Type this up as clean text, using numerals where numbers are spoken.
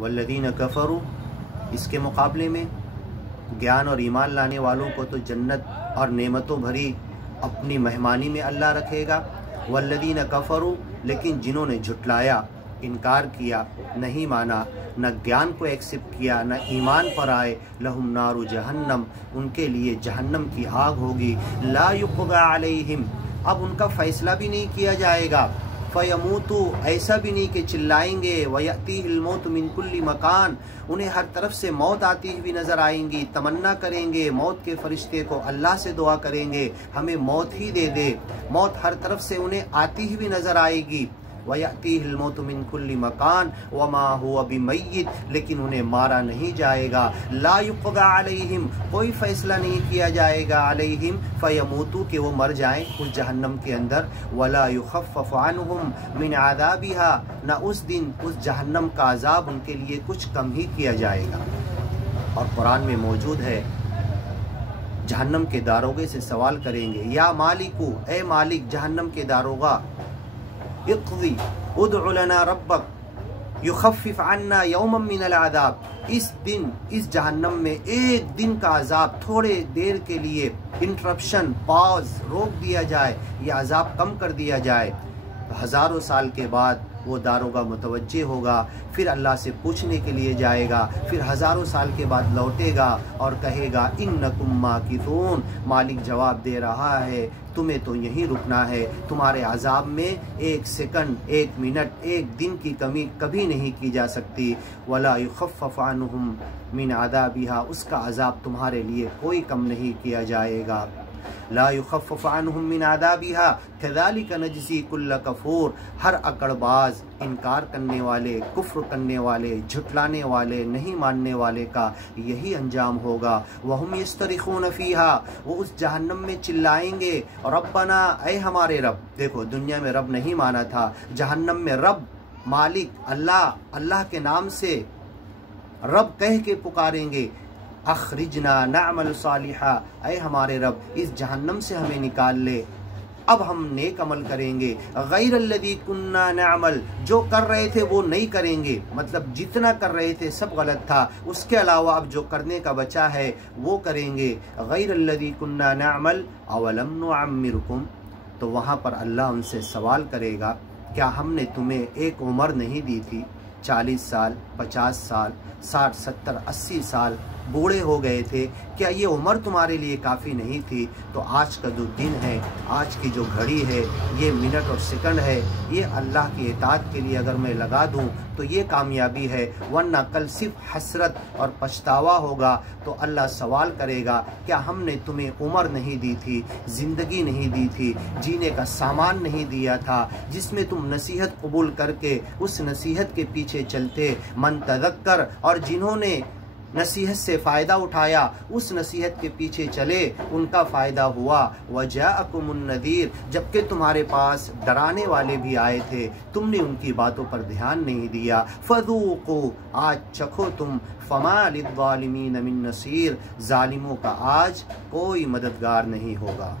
वल्लदीन कफ़रू, इसके मुकाबले में ज्ञान और ईमान लाने वालों को तो जन्नत और नेमतों भरी अपनी मेहमानी में अल्लाह रखेगा। वल्लदीन कफ़रू, लेकिन जिन्होंने झुटलाया, इनकार किया, नहीं माना, न ज्ञान को एक्सेप्ट किया, न ईमान पर आए, लहुम नारु जहन्नम, उनके लिए जहन्नम की आग होगी। ला युक़दा अलैहिम, अब उनका फ़ैसला भी नहीं किया जाएगा। फ़यमूतु, ऐसा भी नहीं कि चिल्लाएंगे, वयअतीहिल मौत मिन कुल्ली मकान, उन्हें हर तरफ से मौत आती हुई नज़र आएंगी, तमन्ना करेंगे, मौत के फरिश्ते को अल्लाह से दुआ करेंगे हमें मौत ही दे दे। मौत हर तरफ से उन्हें आती हुई नज़र आएगी। वयअतीहिल मौत मिन कुल्ली मकान वमा हुवा बिमय्यित, लेकिन उन्हें मारा नहीं जाएगा। ला युक़दा अलैहिम, कोई फैसला नहीं किया जाएगा, अलैहिम फ़यमूतु, कि वो मर जाएं उस जहन्नम के अंदर। वला युख़फ़फ़ अन्हुम मिन आज़ाबिहा, न उस दिन उस जहन्नम का अज़ाब उनके लिए कुछ कम ही किया जाएगा। और कुरान में मौजूद है, जहन्नम के दारोगे से सवाल करेंगे, या मालिकू, ए मालिक, जहन्नम के दारोगा, इक़्ज़ी उद्उ लना रब्बक युख़फ़्फ़िफ़ अन्ना यौमम मिनल अज़ाब, इस दिन इस जहन्नम में एक दिन का अज़ाब थोड़े देर के लिए इंटरप्शन, पॉज, रोक दिया जाए, यह अज़ाब कम कर दिया जाए। तो हज़ारों साल के बाद वो दारोगा मुतवज्जे होगा, फिर अल्लाह से पूछने के लिए जाएगा, फिर हज़ारों साल के बाद लौटेगा और कहेगा इन्नकुम माकिथून, मालिक जवाब दे रहा है तुम्हें तो यहीं रुकना है, तुम्हारे अज़ाब में एक सेकंड, एक मिनट, एक दिन की कमी कभी नहीं की जा सकती। वला युख़फ़्फ़फ़ अन्हुम मिन अज़ाबिहा, उसका अज़ाब तुम्हारे लिए कोई कम नहीं किया जाएगा। ला युख़फ़्फ़फ़ अन्हुम मिन अज़ाबिहा कज़ालिक नजज़ी कुल्ल कफ़ूर, हर अकड़बाज, इनकार करने वाले, कुफ्र करने वाले, झुटलाने वाले, नहीं मानने वाले का यही अंजाम होगा। वहुम यस्तरिख़ून फ़ीहा, वो उस जहन्नम में चिल्लाएंगे, रब्बना, ऐ हमारे रब। देखो, दुनिया में रब नहीं माना था, जहन्नम में रब, मालिक, अल्लाह, अल्लाह के नाम से रब कह के पुकारेंगे, अखरिजना नअमल सालिहा, ऐ हमारे रब, इस जहन्नम से हमें निकाल ले, अब हम नेक अमल करेंगे। गैरल्लज़ी कुन्ना नअमल, जो कर रहे थे वो नहीं करेंगे, मतलब जितना कर रहे थे सब गलत था, उसके अलावा अब जो करने का बचा है वो करेंगे। गैरल्लज़ी कुन्ना नअमल अवलम नुअम्मिरकुम, तो वहाँ पर अल्लाह उनसे सवाल करेगा, क्या हमने तुम्हें एक उम्र नहीं दी थी? 40 साल, 50 साल, 60, 70, 80 साल, बूढ़े हो गए थे, क्या ये उम्र तुम्हारे लिए काफ़ी नहीं थी? तो आज का जो दिन है, आज की जो घड़ी है, ये मिनट और सेकंड है, ये अल्लाह की इताअत के लिए अगर मैं लगा दूं तो ये कामयाबी है, वरना कल सिर्फ हसरत और पछतावा होगा। तो अल्लाह सवाल करेगा, क्या हमने तुम्हें उम्र नहीं दी थी, ज़िंदगी नहीं दी थी, जीने का सामान नहीं दिया था, जिसमें तुम नसीहत कबूल करके उस नसीहत के पीछे चलते? मन तज़क्कर, और जिन्होंने नसीहत से फ़ायदा उठाया, उस नसीहत के पीछे चले, उनका फ़ायदा हुआ। वजाअकुमुन नज़ीर, जबकि तुम्हारे पास डराने वाले भी आए थे, तुमने उनकी बातों पर ध्यान नहीं दिया। फ़ज़ूक़ू, आज चखो तुम, फ़मा लिज़्ज़ालिमीन मिन नसीर, ज़ालिमों का आज कोई मददगार नहीं होगा।